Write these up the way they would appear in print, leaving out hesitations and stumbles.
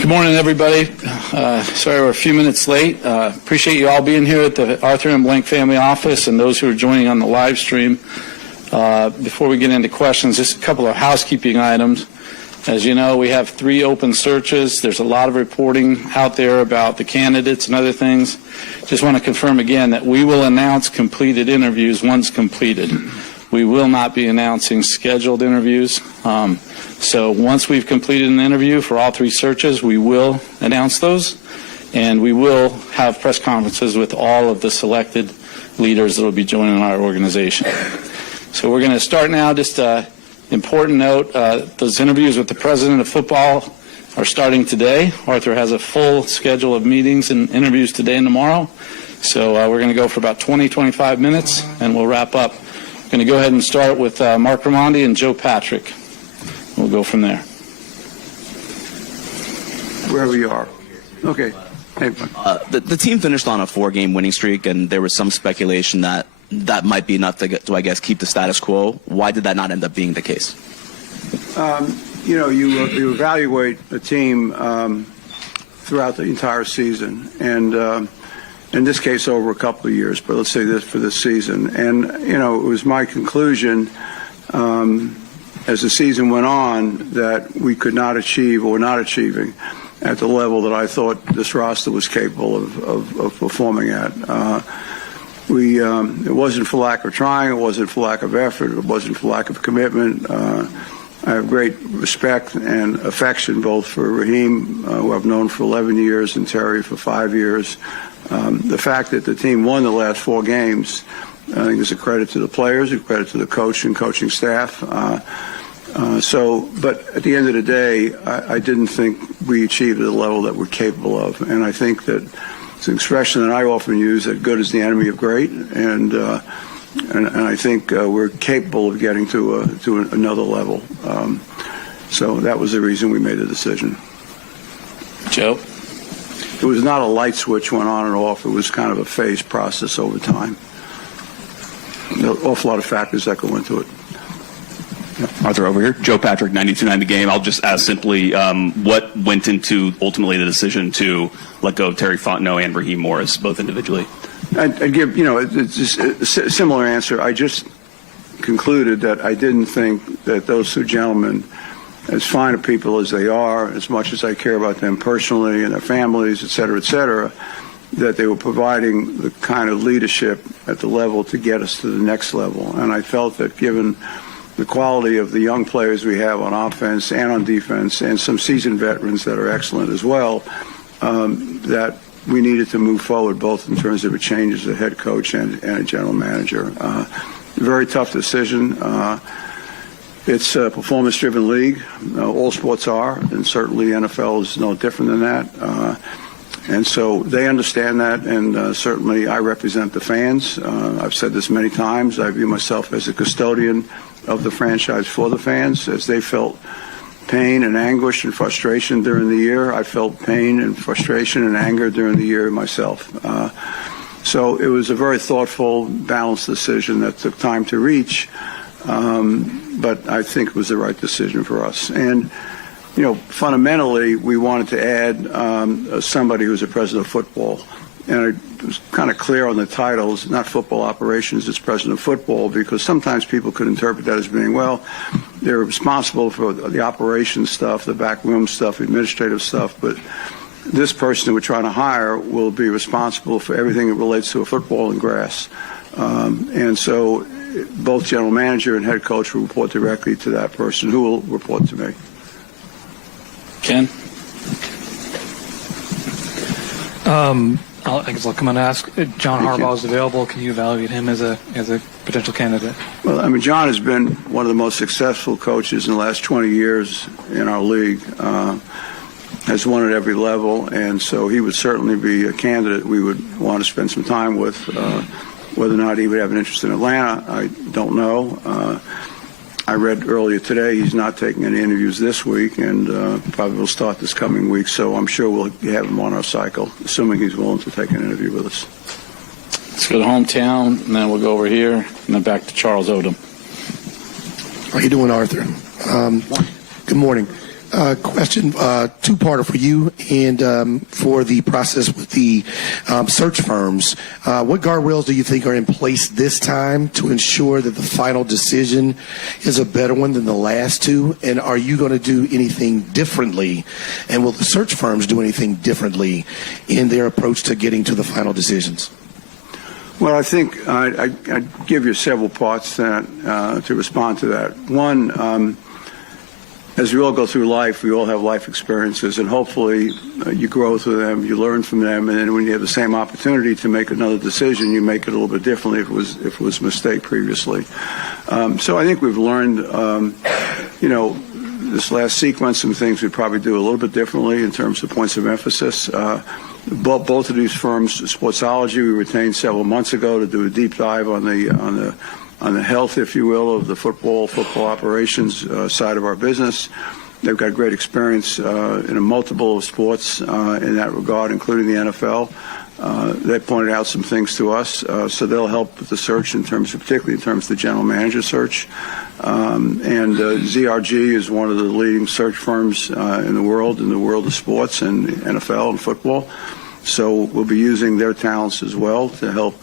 Good morning, everybody. Sorry we're a few minutes late. Appreciate you all being here at the Arthur M. Blank Family Office and those who are joining on the live stream. Before we get into questions, just a couple of housekeeping items. As you know, we have 3 open searches. There's a lot of reporting out there about the candidates and other things. Just want to confirm again that we will announce completed interviews once completed. We will not be announcing scheduled interviews. So once we've completed an interview for all 3 searches, we will announce those, and we will have press conferences with all of the selected leaders that will be joining our organization. So we're going to start now. Just an important note, those interviews with the president of football are starting today. Arthur has a full schedule of meetings and interviews today and tomorrow. So we're going to go for about 20-25 minutes, and we'll wrap up. I'm going to go ahead and start with Mark Raimondi and Joe Patrick. We'll go from there. Wherever you are. Okay. Hey, the team finished on a 4-game winning streak, and there was some speculation that that might be enough to, I guess, keep the status quo. Why did that not end up being the case? You evaluate a team throughout the entire season, and in this case over a couple of years, but let's say this for this season. And, it was my conclusion as the season went on that we could not achieve or not achieving at the level that I thought this roster was capable of performing at. It wasn't for lack of trying, it wasn't for lack of effort, it wasn't for lack of commitment. I have great respect and affection both for Raheem, who I've known for 11 years, and Terry for 5 years. The fact that the team won the last 4 games, I think, is a credit to the players, a credit to the coach and coaching staff. But at the end of the day, I didn't think we achieved the level that we're capable of. And I think that it's an expression that I often use, that good is the enemy of great. And I think we're capable of getting to another level. So that was the reason we made the decision. Joe? It was not a light switch went on and off. It was kind of a phased process over time. An awful lot of factors that go into it. Arthur, over here. Joe Patrick, 92.9 The Game. I'll just ask simply, what went into ultimately the decision to let go of Terry Fontenot and Raheem Morris, both individually? I'd give, it's just a similar answer. I just concluded that I didn't think that those 2 gentlemen, as fine of people as they are, as much as I care about them personally and their families, et cetera, that they were providing the kind of leadership at the level to get us to the next level. And I felt that given the quality of the young players we have on offense and on defense, and some seasoned veterans that are excellent as well, that we needed to move forward both in terms of a change as a head coach and a general manager. Very tough decision. It's a performance-driven league. All sports are, and certainly NFL is no different than that. And so they understand that, and certainly I represent the fans. I've said this many times. I view myself as a custodian of the franchise for the fans. As they felt pain and anguish and frustration during the year, I felt pain and frustration and anger during the year myself. So it was a very thoughtful, balanced decision that took time to reach, but I think it was the right decision for us. And fundamentally, we wanted to add somebody who's a president of football. And it was kind of clear on the titles, not football operations, it's president of football, because sometimes people could interpret that as being, well, they're responsible for the operations stuff, the backroom stuff, administrative stuff, but this person that we're trying to hire will be responsible for everything that relates to a football and grass. And so both general manager and head coach will report directly to that person, who will report to me. Ken? I guess I'll come and ask. John Harbaugh is available. Can you evaluate him as a potential candidate? Well, John has been one of the most successful coaches in the last 20 years in our league. Has won at every level, and so he would certainly be a candidate we would want to spend some time with. Whether or not he would have an interest in Atlanta, I don't know. I read earlier today he's not taking any interviews this week, and probably will start this coming week, so I'm sure we'll have him on our cycle, assuming he's willing to take an interview with us. Let's go to hometown, and then we'll go over here, and then back to Charles Odom. How you doing, Arthur? Good morning. Question, two-parter for you and for the process with the search firms. What guardrails do you think are in place this time to ensure that the final decision is a better one than the last two? And are you going to do anything differently? And will the search firms do anything differently in their approach to getting to the final decisions? Well, I think I'd give you several parts to respond to that. One, as we all go through life, we all have life experiences, and hopefully you grow through them, you learn from them, and then when you have the same opportunity to make another decision, you make it a little bit differently if it was a mistake previously. So I think we've learned, this last sequence, some things we'd probably do a little bit differently in terms of points of emphasis. Both of these firms, Sportsology, we retained several months ago to do a deep dive on the health, if you will, of the football operations side of our business. They've got great experience in a multiple of sports in that regard, including the NFL. They pointed out some things to us, so they'll help with the search particularly in terms of the general manager search. And ZRG is one of the leading search firms in the world of sports and NFL and football. So we'll be using their talents as well to help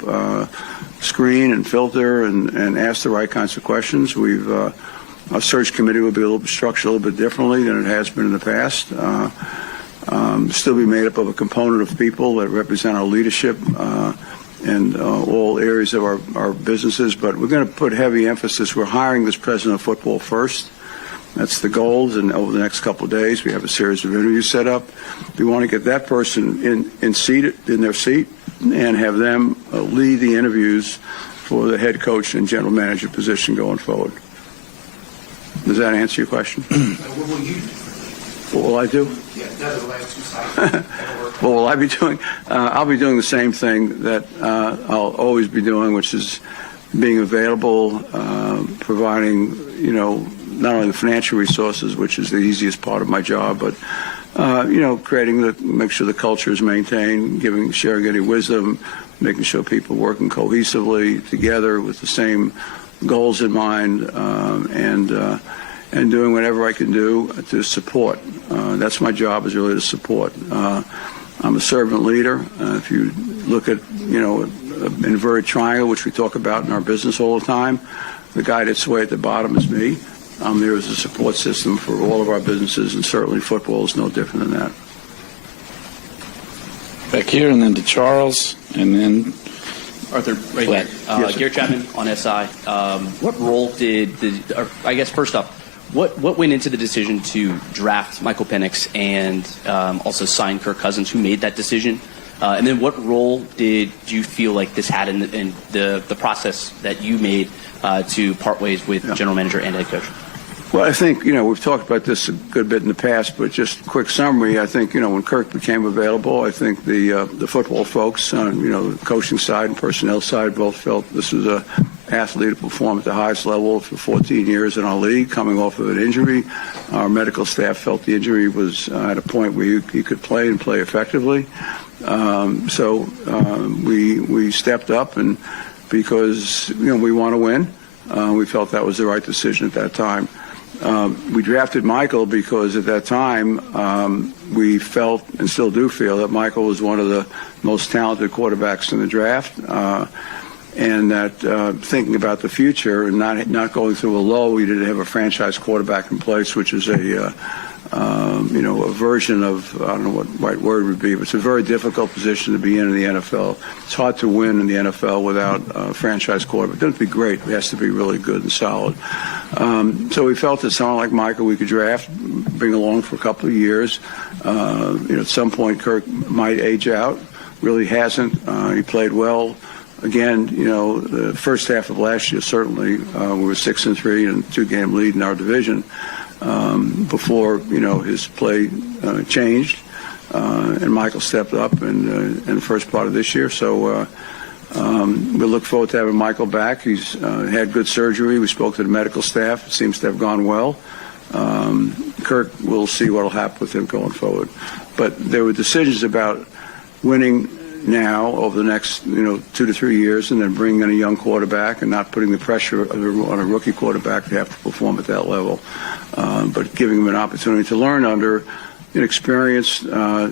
screen and filter and ask the right kinds of questions. Our search committee will be structured a little bit differently than it has been in the past. Still be made up of a component of people that represent our leadership and all areas of our businesses, but we're going to put heavy emphasis. We're hiring this president of football first. That's the goals, and over the next couple of days, we have a series of interviews set up. We want to get that person in their seat and have them lead the interviews for the head coach and general manager position going forward. Does that answer your question? What will you do? What will I do? What will I be doing? I'll be doing the same thing that I'll always be doing, which is being available, providing, not only the financial resources, which is the easiest part of my job, but, make sure the culture is maintained, sharing any wisdom, making sure people are working cohesively together with the same goals in mind, and doing whatever I can do to support. That's my job, is really to support. I'm a servant leader. If you look at, an inverted triangle, which we talk about in our business all the time, the guy that's way at the bottom is me. I'm there as a support system for all of our businesses, and certainly football is no different than that. Back here, and then to Charles, and then Arthur, right here. Yes, sir. Gary Chapman on SI. What role first off, what went into the decision to draft Michael Penix and also sign Kirk Cousins? Who made that decision? And then what role did you feel like this had in the process that you made to part ways with general manager and head coach? Well, I think, we've talked about this a good bit in the past, but just a quick summary. I think, when Kirk became available, I think the football folks on, the coaching side and personnel side both felt this was an athlete who performed at the highest level for 14 years in our league, coming off of an injury. Our medical staff felt the injury was at a point where he could play and play effectively. So we stepped up, and because, we want to win, we felt that was the right decision at that time. We drafted Michael because at that time we felt and still do feel that Michael was one of the most talented quarterbacks in the draft, and that thinking about the future and not going through a lull, we didn't have a franchise quarterback in place, which is a version of, I don't know what the right word would be, but it's a very difficult position to be in the NFL. It's hard to win in the NFL without a franchise quarterback. It doesn't have to be great. It has to be really good and solid. So we felt that someone like Michael we could draft, bring along for a couple of years. At some point Kirk might age out. Really hasn't. He played well. Again, the first half of last year, certainly, we were 6-3 and 2-game lead in our division. Before his play changed, and Michael stepped up in the first part of this year. So we look forward to having Michael back. He's had good surgery. We spoke to the medical staff. It seems to have gone well. Kirk, we'll see what will happen with him going forward. But there were decisions about winning now over the next 2 to 3 years, and then bringing in a young quarterback and not putting the pressure on a rookie quarterback to have to perform at that level, but giving him an opportunity to learn under an experienced,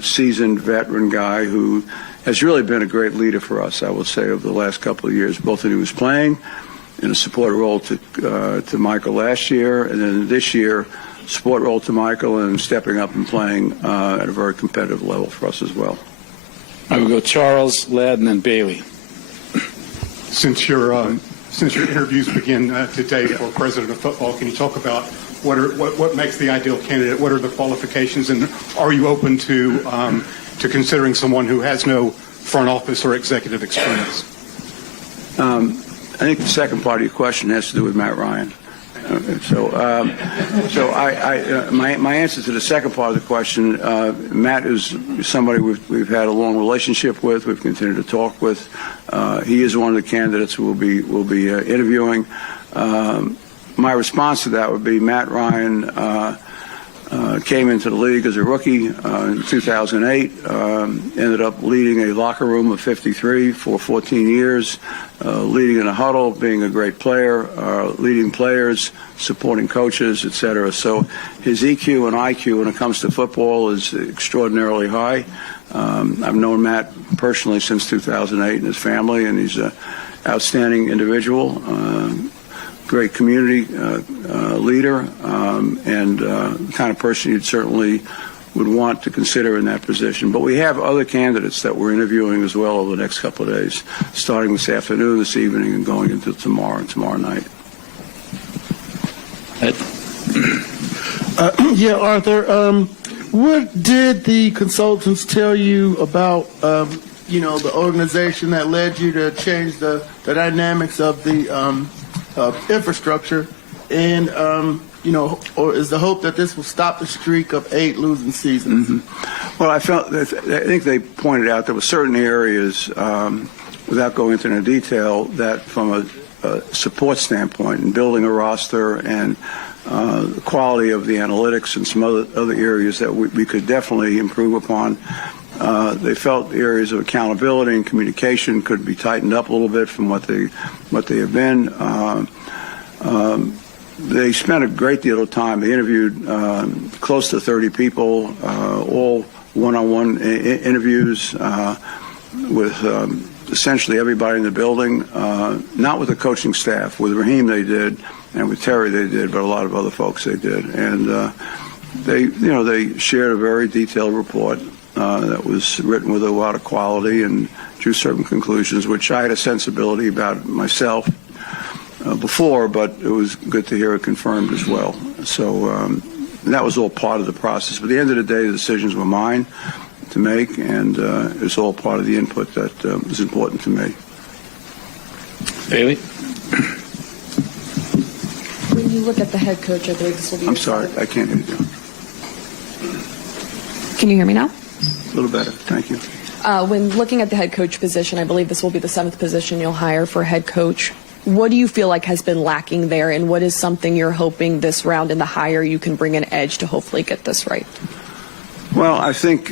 seasoned veteran guy who has really been a great leader for us, I will say, over the last couple of years, both that he was playing in a support role to Michael last year, and then this year, support role to Michael and stepping up and playing at a very competitive level for us as well. I will go Charles, Ladd, and then Bailey. Since your interviews begin today for president of football, can you talk about what makes the ideal candidate? What are the qualifications, and are you open to considering someone who has no front office or executive experience? I think the second part of your question has to do with Matt Ryan. My answer to the second part of the question, Matt is somebody we've had a long relationship with. We've continued to talk with. He is one of the candidates we'll be interviewing. My response to that would be Matt Ryan came into the league as a rookie in 2008, ended up leading a locker room of 53 for 14 years, leading in a huddle, being a great player, leading players, supporting coaches, etc. So his EQ and IQ when it comes to football is extraordinarily high. I've known Matt personally since 2008 and his family, and he's an outstanding individual. Great community leader, and the kind of person you'd certainly would want to consider in that position. But we have other candidates that we're interviewing as well over the next couple of days, starting this afternoon, this evening, and going into tomorrow and tomorrow night. Ed? Yeah, Arthur, what did the consultants tell you about, the organization that led you to change the dynamics of the infrastructure, and or is the hope that this will stop the streak of 8 losing seasons? Mm-hmm. Well, I think they pointed out there were certain areas, without going into the detail, that from a support standpoint and building a roster and the quality of the analytics and some other areas that we could definitely improve upon. They felt the areas of accountability and communication could be tightened up a little bit from what they have been. They spent a great deal of time. They interviewed close to 30 people, all one-on-one interviews with essentially everybody in the building, not with the coaching staff. With Raheem they did, and with Terry they did, but a lot of other folks they did. And they shared a very detailed report that was written with a lot of quality and drew certain conclusions, which I had a sensibility about myself before, but it was good to hear it confirmed as well. So that was all part of the process. But at the end of the day, the decisions were mine to make, and it was all part of the input that was important to me. Bailey? When you look at the head coach, I believe this will be. I'm sorry, I can't hear you. Can you hear me now? A little better, thank you. When looking at the head coach position, I believe this will be the 7th position you'll hire for head coach. What do you feel like has been lacking there, and what is something you're hoping this round in the hire you can bring an edge to hopefully get this right? Well, I think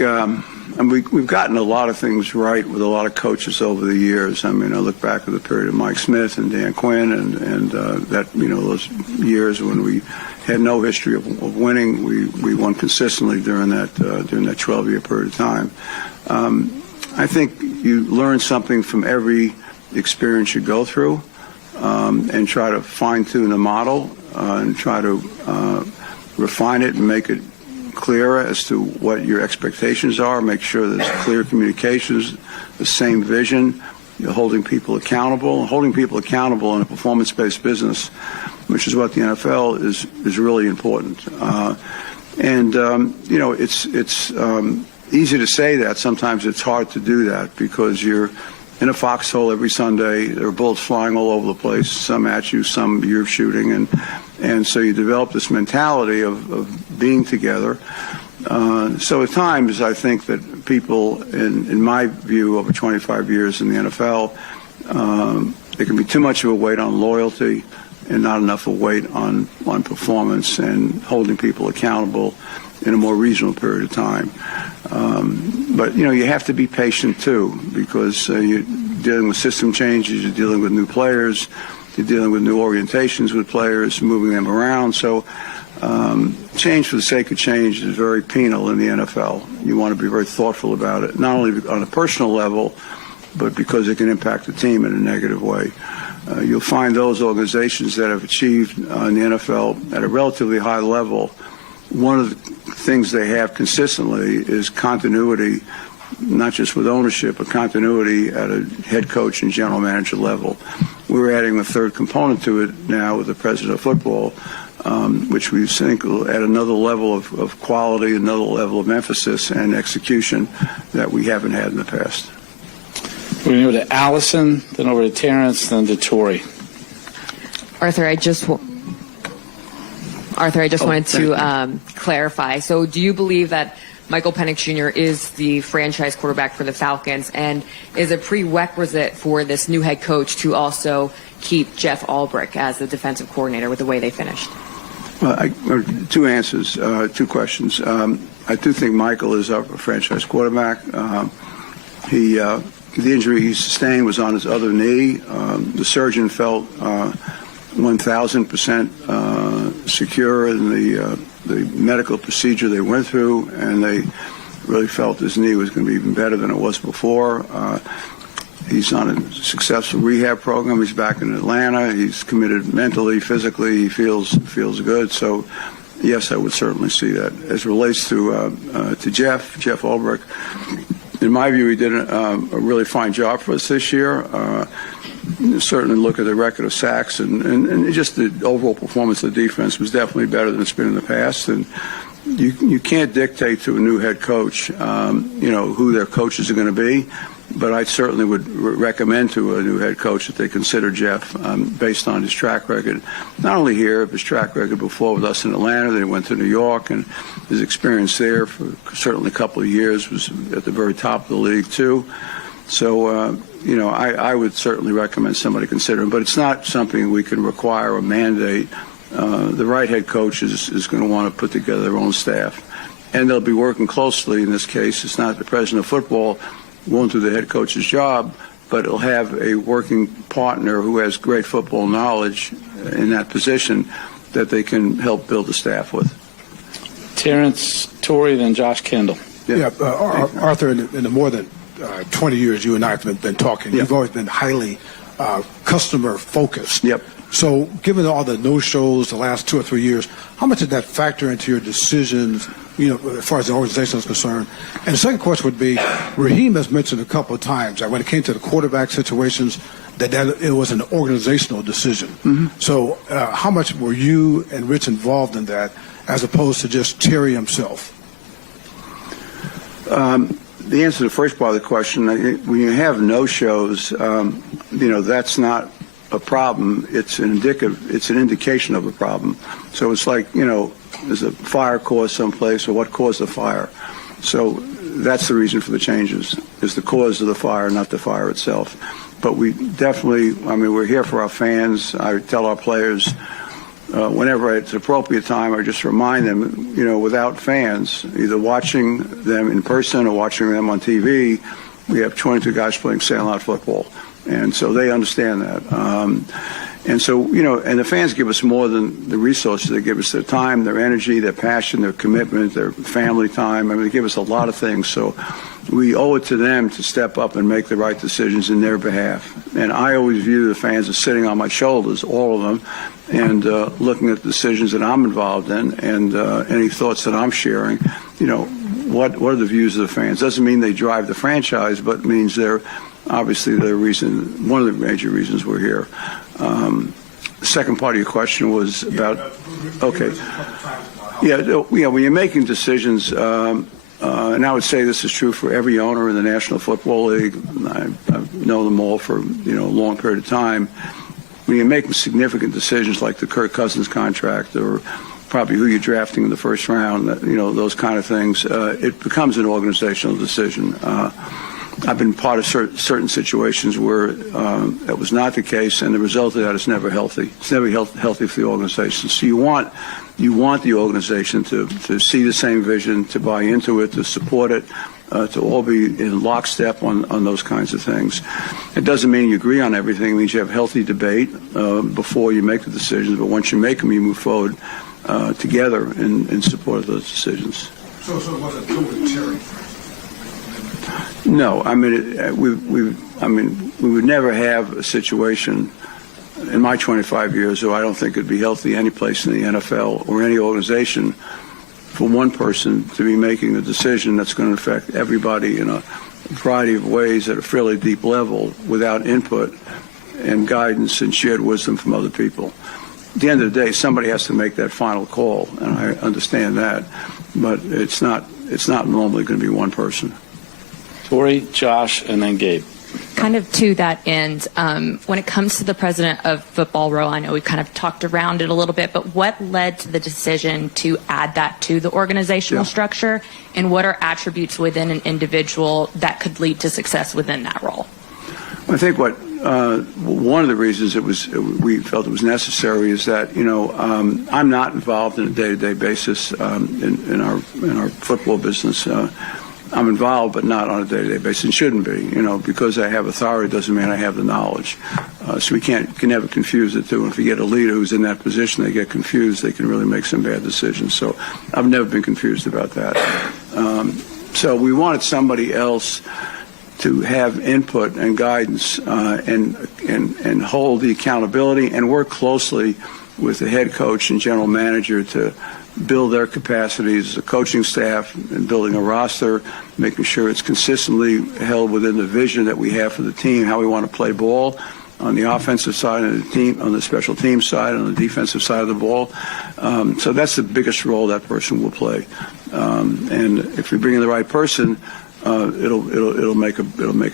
we've gotten a lot of things right with a lot of coaches over the years. I mean, I look back at the period of Mike Smith and Dan Quinn, and that those years when we had no history of winning. We won consistently during that 12-year period of time. I think you learn something from every experience you go through, and try to fine-tune the model and try to refine it and make it clearer as to what your expectations are. Make sure there's clear communications, the same vision. You're holding people accountable. Holding people accountable in a performance-based business, which is what the NFL is really important. It's easy to say that. Sometimes it's hard to do that because you're in a foxhole every Sunday. There are bullets flying all over the place, some at you, some you're shooting, and so you develop this mentality of being together. So at times, I think that people, in my view, over 25 years in the NFL, there can be too much of a weight on loyalty and not enough of a weight on performance and holding people accountable in a more reasonable period of time. But, you have to be patient, too, because you're dealing with system changes, you're dealing with new players, you're dealing with new orientations with players, moving them around. So change for the sake of change is very penal in the NFL. You want to be very thoughtful about it, not only on a personal level, but because it can impact the team in a negative way. You'll find those organizations that have achieved in the NFL at a relatively high level, one of the things they have consistently is continuity, not just with ownership, but continuity at a head coach and general manager level. We're adding a third component to it now with the president of football, which we think will add another level of quality, another level of emphasis and execution that we haven't had in the past. We're going to go to Allison, then over to Terrence, then to Tori. Arthur, I just wanted to clarify. So do you believe that Michael Penix Jr. is the franchise quarterback for the Falcons and is a prerequisite for this new head coach to also keep Jeff Ulbrich as the defensive coordinator with the way they finished? Well, two answers, two questions. I do think Michael is our franchise quarterback. The injury he sustained was on his other knee. The surgeon felt 1,000% secure in the medical procedure they went through, and they really felt his knee was going to be even better than it was before. He's on a successful rehab program. He's back in Atlanta. He's committed mentally, physically. He feels good. So, yes, I would certainly see that. As it relates to Jeff Ulbrich, in my view, he did a really fine job for us this year. Certainly look at the record of sacks and just the overall performance of the defense was definitely better than it's been in the past. And you can't dictate to a new head coach, who their coaches are going to be. But I certainly would recommend to a new head coach that they consider Jeff based on his track record, not only here, but his track record before with us in Atlanta. They went to New York, and his experience there for certainly a couple of years was at the very top of the league, too. So, I would certainly recommend somebody consider him. But it's not something we can require or mandate. The right head coach is going to want to put together their own staff. And they'll be working closely. In this case, it's not the president of football won't do the head coach's job, but it'll have a working partner who has great football knowledge in that position that they can help build the staff with. Terrence, Tori, then Josh Kendall. Yeah, Arthur, in the more than 20 years you and I have been talking, you've always been highly customer focused. Yep. So given all the no-shows the last 2 or 3 years, how much did that factor into your decisions, as far as the organization is concerned? And the second question would be, Raheem has mentioned a couple of times that when it came to the quarterback situations, that it was an organizational decision. Mm-hmm. So how much were you and Rich involved in that as opposed to just Terry himself? The answer to the first part of the question, when you have no-shows, that's not a problem. It's an indication of a problem. So it's like, there's a fire caused someplace, or what caused the fire. So that's the reason for the changes, is the cause of the fire, not the fire itself. But we definitely, we're here for our fans. I tell our players, whenever it's appropriate time, I just remind them, without fans, either watching them in person or watching them on TV, we have 22 guys playing sandlot football. And so they understand that. And so, and the fans give us more than the resources. They give us their time, their energy, their passion, their commitment, their family time. They give us a lot of things. So we owe it to them to step up and make the right decisions in their behalf. And I always view the fans as sitting on my shoulders, all of them, and looking at the decisions that I'm involved in and any thoughts that I'm sharing. What are the views of the fans? Doesn't mean they drive the franchise, but it means they're obviously one of the major reasons we're here. The second part of your question was about, okay. When you're making decisions, and I would say this is true for every owner in the National Football League. I know them all for, a long period of time. When you're making significant decisions like the Kirk Cousins contract or probably who you're drafting in the first round, those kind of things, it becomes an organizational decision. I've been part of certain situations where that was not the case, and the result of that is never healthy. It's never healthy for the organization. So you want the organization to see the same vision, to buy into it, to support it. to all be in lockstep on those kinds of things. It doesn't mean you agree on everything. It means you have healthy debate before you make the decisions, but once you make them, you move forward together in support of those decisions. So it wasn't Joe Terry? No, I mean, we would never have a situation in my 25 years, so I don't think it'd be healthy any place in the NFL or any organization for one person to be making a decision that's going to affect everybody in a variety of ways at a fairly deep level without input and guidance and shared wisdom from other people. At the end of the day, somebody has to make that final call, and I understand that, but it's not normally going to be one person. Tori, Josh, and then Gabe. Kind of to that end, when it comes to the president of football role, I know we've kind of talked around it a little bit, but what led to the decision to add that to the organizational structure, and what are attributes within an individual that could lead to success within that role? I think one of the reasons we felt it was necessary is that I'm not involved on a day-to-day basis in our football business. I'm involved, but not on a day-to-day basis, and shouldn't be. Because I have authority doesn't mean I have the knowledge. So we can never confuse the two. And if you get a leader who's in that position, they get confused. They can really make some bad decisions. So I've never been confused about that. So we wanted somebody else to have input and guidance and hold the accountability and work closely with the head coach and general manager to build their capacities, the coaching staff, and building a roster, making sure it's consistently held within the vision that we have for the team, how we want to play ball on the offensive side of the team, on the special team side, on the defensive side of the ball. So that's the biggest role that person will play. And if we bring in the right person, it'll make a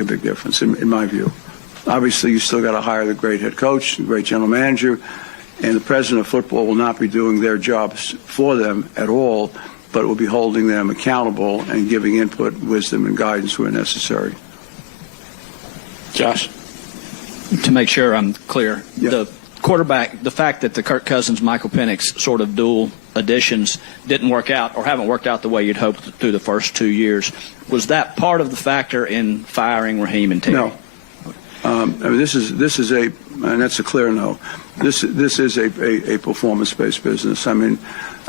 big difference in my view. Obviously, you still got to hire the great head coach, the great general manager. And the president of football will not be doing their jobs for them at all, but will be holding them accountable and giving input, wisdom, and guidance where necessary. Josh? To make sure I'm clear, Yeah. the quarterback, the fact that the Kirk Cousins, Michael Penix sort of dual additions didn't work out or haven't worked out the way you'd hoped through the first 2 years, was that part of the factor in firing Raheem and Terry? No. I mean, this is a, and that's a clear no. This is a performance-based business. I mean,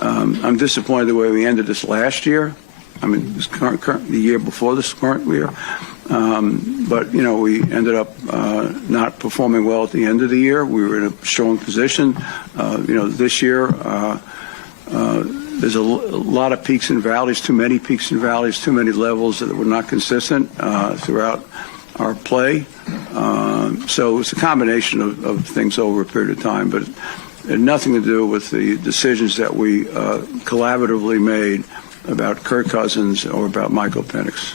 I'm disappointed the way we ended this last year. I mean, the year before this current year. But we ended up not performing well at the end of the year. We were in a strong position. This year there's a lot of peaks and valleys, too many peaks and valleys, too many levels that were not consistent throughout our play. So it's a combination of things over a period of time, but it had nothing to do with the decisions that we collaboratively made about Kirk Cousins or about Michael Penix.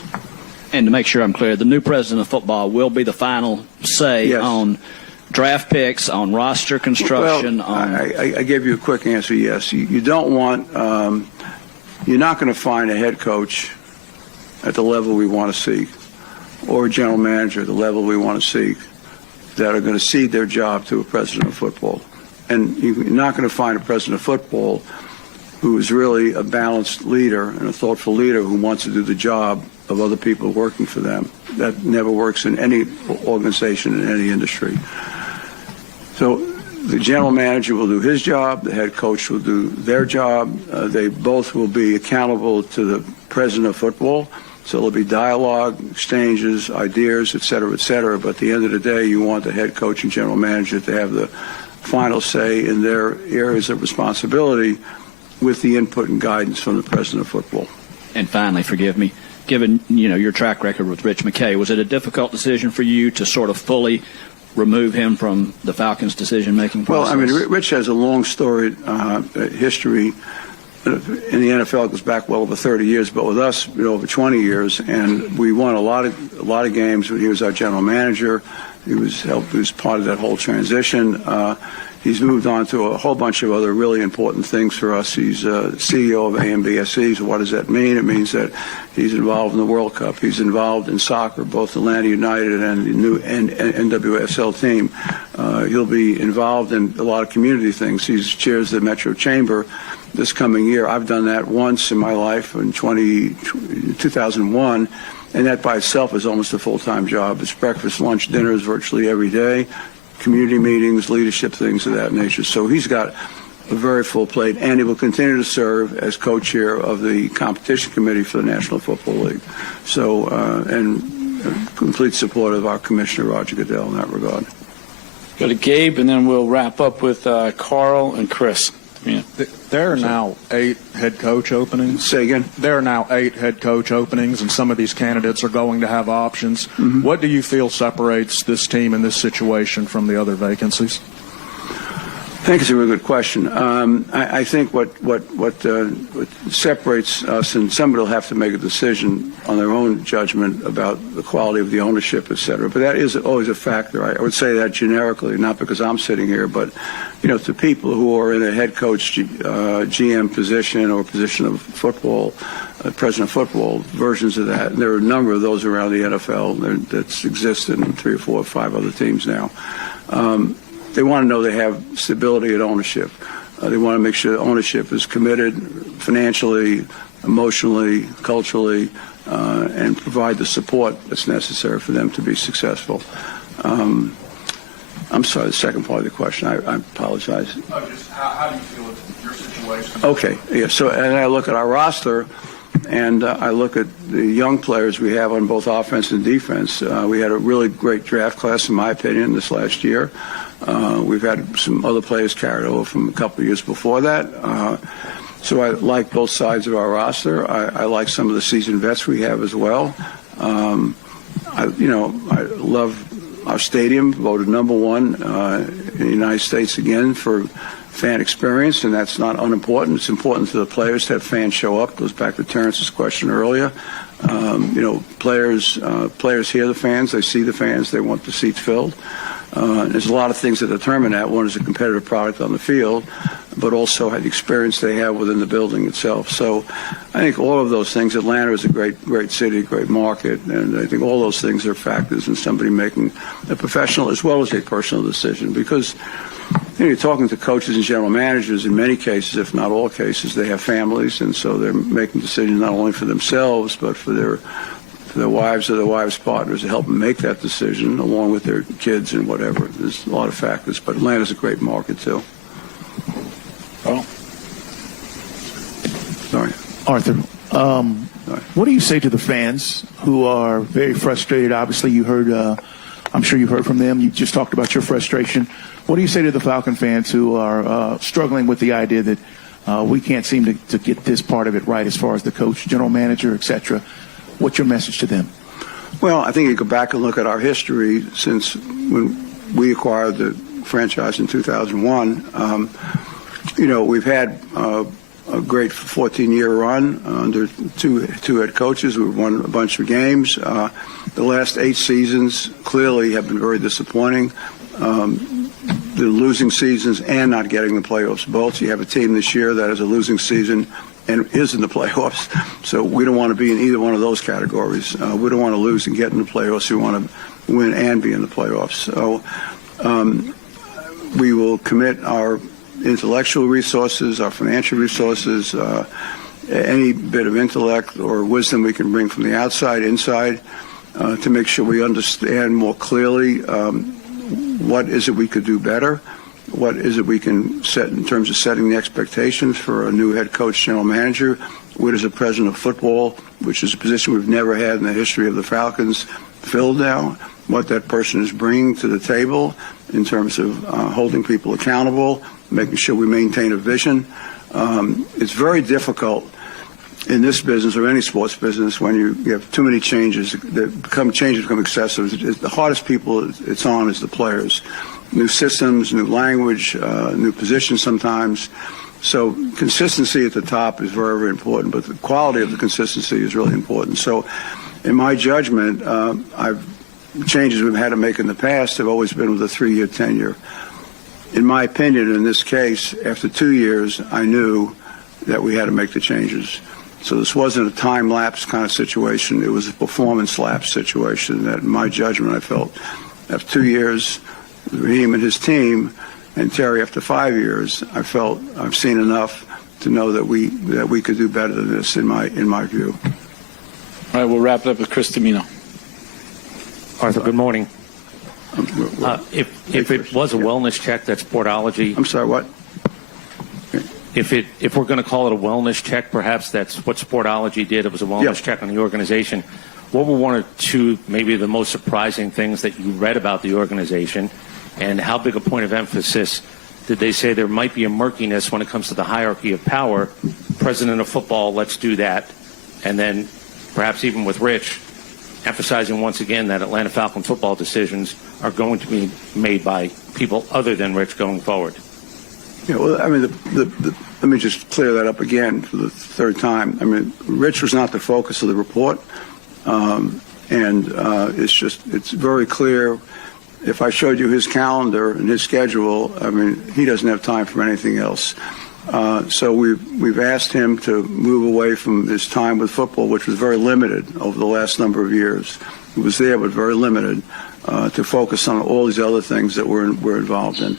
And to make sure I'm clear, the new president of football will be the final say on draft picks, on roster construction. Well, I gave you a quick answer, yes. You don't want, you're not going to find a head coach at the level we want to see, or a general manager at the level we want to see, that are going to cede their job to a president of football. And you're not going to find a president of football who is really a balanced leader and a thoughtful leader who wants to do the job of other people working for them. That never works in any organization, in any industry. So the general manager will do his job, the head coach will do their job. They both will be accountable to the president of football. So there'll be dialogue, exchanges, ideas, et cetera, but at the end of the day, you want the head coach and general manager to have the final say in their areas of responsibility with the input and guidance from the president of football. And finally, forgive me, given your track record with Rich McKay, was it a difficult decision for you to sort of fully remove him from the Falcons' decision-making process? Well, I mean, Rich has a long storied history in the NFL. It goes back well over 30 years, but with us, over 20 years, and we won a lot of games when he was our general manager. He was part of that whole transition. He's moved on to a whole bunch of other really important things for us. He's CEO of AMBSC. So what does that mean? It means that he's involved in the World Cup. He's involved in soccer, both Atlanta United and the new NWSL team. He'll be involved in a lot of community things. He chairs the Metro Chamber this coming year. I've done that once in my life in 2001, and that by itself is almost a full-time job. It's breakfast, lunch, dinners virtually every day, community meetings, leadership, things of that nature. So he's got a very full plate, and he will continue to serve as co-chair of the competition committee for the National Football League. So, and complete support of our Commissioner Roger Goodell in that regard. Go to Gabe, and then we'll wrap up with Carl and Chris. Yeah. There are now 8 head coach openings. Say again? There are now 8 head coach openings, and some of these candidates are going to have options. Mm-hmm. What do you feel separates this team in this situation from the other vacancies? I think it's a really good question. I think what separates us, and somebody will have to make a decision on their own judgment about the quality of the ownership, et cetera. But that is always a factor. I would say that generically, not because I'm sitting here, but to people who are in a head coach, GM position or position of football, president of football, versions of that. And there are a number of those around the NFL that exist in 3 or 4 or 5 other teams now. They want to know they have stability at ownership. They want to make sure ownership is committed financially, emotionally, culturally, and provide the support that's necessary for them to be successful. I'm sorry, the second part of the question. I apologize. Just how do you feel with your situation? Okay, yeah. So, and I look at our roster, and I look at the young players we have on both offense and defense. We had a really great draft class, in my opinion, this last year. We've had some other players carried over from a couple of years before that. So I like both sides of our roster. I like some of the seasoned vets we have as well. I love our stadium, voted #1 in the United States again for fan experience, and that's not unimportant. It's important to the players to have fans show up. Goes back to Terrence's question earlier. Players hear the fans, they see the fans, they want the seats filled. There's a lot of things that determine that. One is a competitive product on the field, but also the experience they have within the building itself. So I think all of those things, Atlanta is a great city, great market, and I think all those things are factors in somebody making a professional as well as a personal decision. Because you're talking to coaches and general managers, in many cases, if not all cases, they have families, and so they're making decisions not only for themselves, but for their wives or their wives' partners to help them make that decision, along with their kids and whatever. There's a lot of factors, but Atlanta's a great market, too. Oh. Sorry. Arthur, what do you say to the fans who are very frustrated? Obviously, you heard, I'm sure you've heard from them. You just talked about your frustration. What do you say to the Falcon fans who are struggling with the idea that we can't seem to get this part of it right as far as the coach, general manager, et cetera? What's your message to them? Well, I think you go back and look at our history since when we acquired the franchise in 2001. We've had a great 14-year run under two head coaches. We've won a bunch of games. The last 8 seasons clearly have been very disappointing. The losing seasons and not getting the playoffs both. You have a team this year that has a losing season and is in the playoffs. So we don't want to be in either one of those categories. We don't want to lose and get in the playoffs. We want to win and be in the playoffs. So we will commit our intellectual resources, our financial resources, any bit of intellect or wisdom we can bring from the outside, inside, to make sure we understand more clearly what is it we could do better. What is it we can set in terms of setting the expectations for a new head coach, general manager? What is a president of football, which is a position we've never had in the history of the Falcons, filled now? What that person is bringing to the table in terms of holding people accountable, making sure we maintain a vision. It's very difficult in this business or any sports business when you have too many changes. Changes become excessive. The hardest people it's on is the players. New systems, new language, new positions sometimes. So consistency at the top is very, very important, but the quality of the consistency is really important. So in my judgment, changes we've had to make in the past have always been with a 3-year tenure. In my opinion, in this case, after 2 years, I knew that we had to make the changes. So this wasn't a time lapse kind of situation. It was a performance lapse situation that, in my judgment, I felt after 2 years, Raheem and his team, and Terry after 5 years, I felt I've seen enough to know that we could do better than this in my view. All right, we'll wrap it up with Chris Domino. Arthur, good morning. If it was a wellness check, that's Sportology. I'm sorry, what? If we're going to call it a wellness check, perhaps that's what Sportology did. It was a wellness check on the organization. What were one or two, maybe the most surprising things that you read about the organization, and how big a point of emphasis did they say there might be a murkiness when it comes to the hierarchy of power? President of football, let's do that. And then perhaps even with Rich, emphasizing once again that Atlanta Falcon football decisions are going to be made by people other than Rich going forward. Yeah, well, I mean, let me just clear that up again for the third time. I mean, Rich was not the focus of the report, and it's very clear. If I showed you his calendar and his schedule, I mean, he doesn't have time for anything else. So we've asked him to move away from his time with football, which was very limited over the last number of years. It was there, but very limited, to focus on all these other things that we're involved in.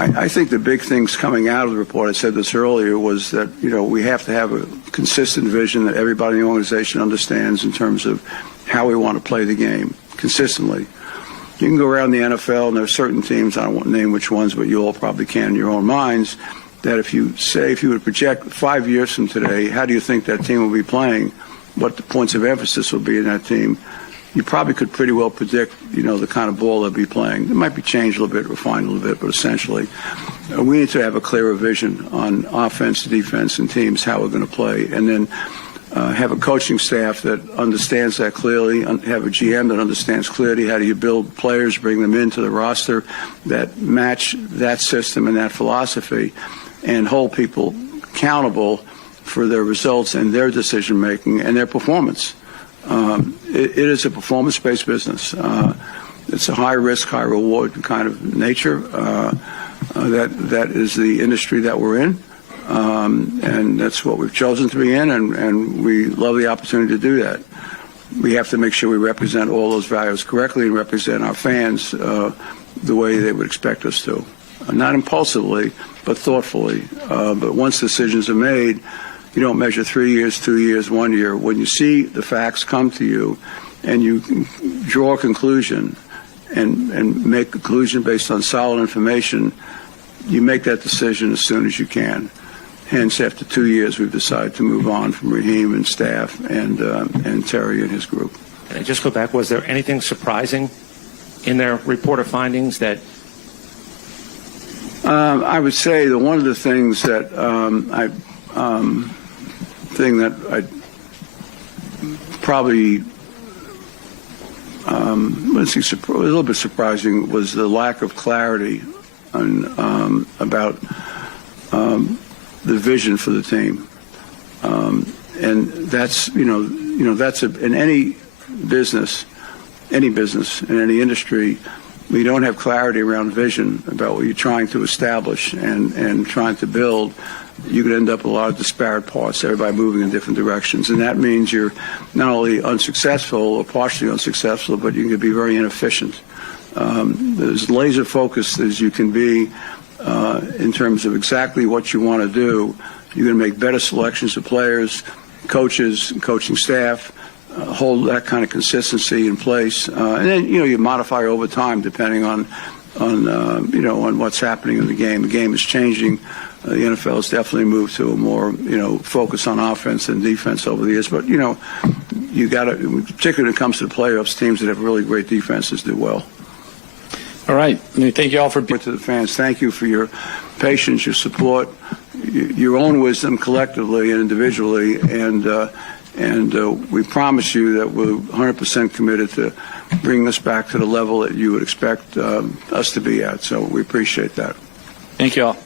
I think the big things coming out of the report, I said this earlier, was that, we have to have a consistent vision that everybody in the organization understands in terms of how we want to play the game consistently. You can go around the NFL, and there are certain teams, I don't want to name which ones, but you all probably can in your own minds, that if you would project 5 years from today, how do you think that team will be playing, what the points of emphasis will be in that team, you probably could pretty well predict, the kind of ball they'll be playing. It might be changed a little bit, refined a little bit, but essentially, we need to have a clearer vision on offense, defense, and teams, how we're going to play, and then have a coaching staff that understands that clearly, have a GM that understands clearly how do you build players, bring them into the roster that match that system and that philosophy, and hold people accountable for their results and their decision-making and their performance. It is a performance-based business. It's a high-risk, high-reward kind of nature. That is the industry that we're in. And that's what we've chosen to be in, and we love the opportunity to do that. We have to make sure we represent all those values correctly and represent our fans the way they would expect us to. Not impulsively, but thoughtfully. But once decisions are made, you don't measure 3 years, 2 years, 1 year. When you see the facts come to you and you draw a conclusion and make a conclusion based on solid information, you make that decision as soon as you can. Hence, after 2 years, we've decided to move on from Raheem and staff and Terry and his group. And just go back, was there anything surprising in their report of findings that? I would say that one of the things that I probably was a little bit surprising was the lack of clarity on, about the vision for the team, and that's that's in any business in any industry. We don't have clarity around vision about what you're trying to establish and trying to build. You could end up with a lot of disparate parts, everybody moving in different directions, and that means you're not only unsuccessful or partially unsuccessful, but you can be very inefficient. As laser focused as you can be in terms of exactly what you want to do, you're going to make better selections of players, coaches, and coaching staff, hold that kind of consistency in place, and then you modify over time depending on what's happening in the game. The game is changing. The NFL has definitely moved to a more focus on offense and defense over the years. But you got to, particularly when it comes to the playoffs, teams that have really great defenses do well. All right. Thank you all for to the fans. Thank you for your patience, your support, your own wisdom collectively and individually, and we promise you that we're 100% committed to bringing us back to the level that you would expect us to be at. So we appreciate that. Thank you all.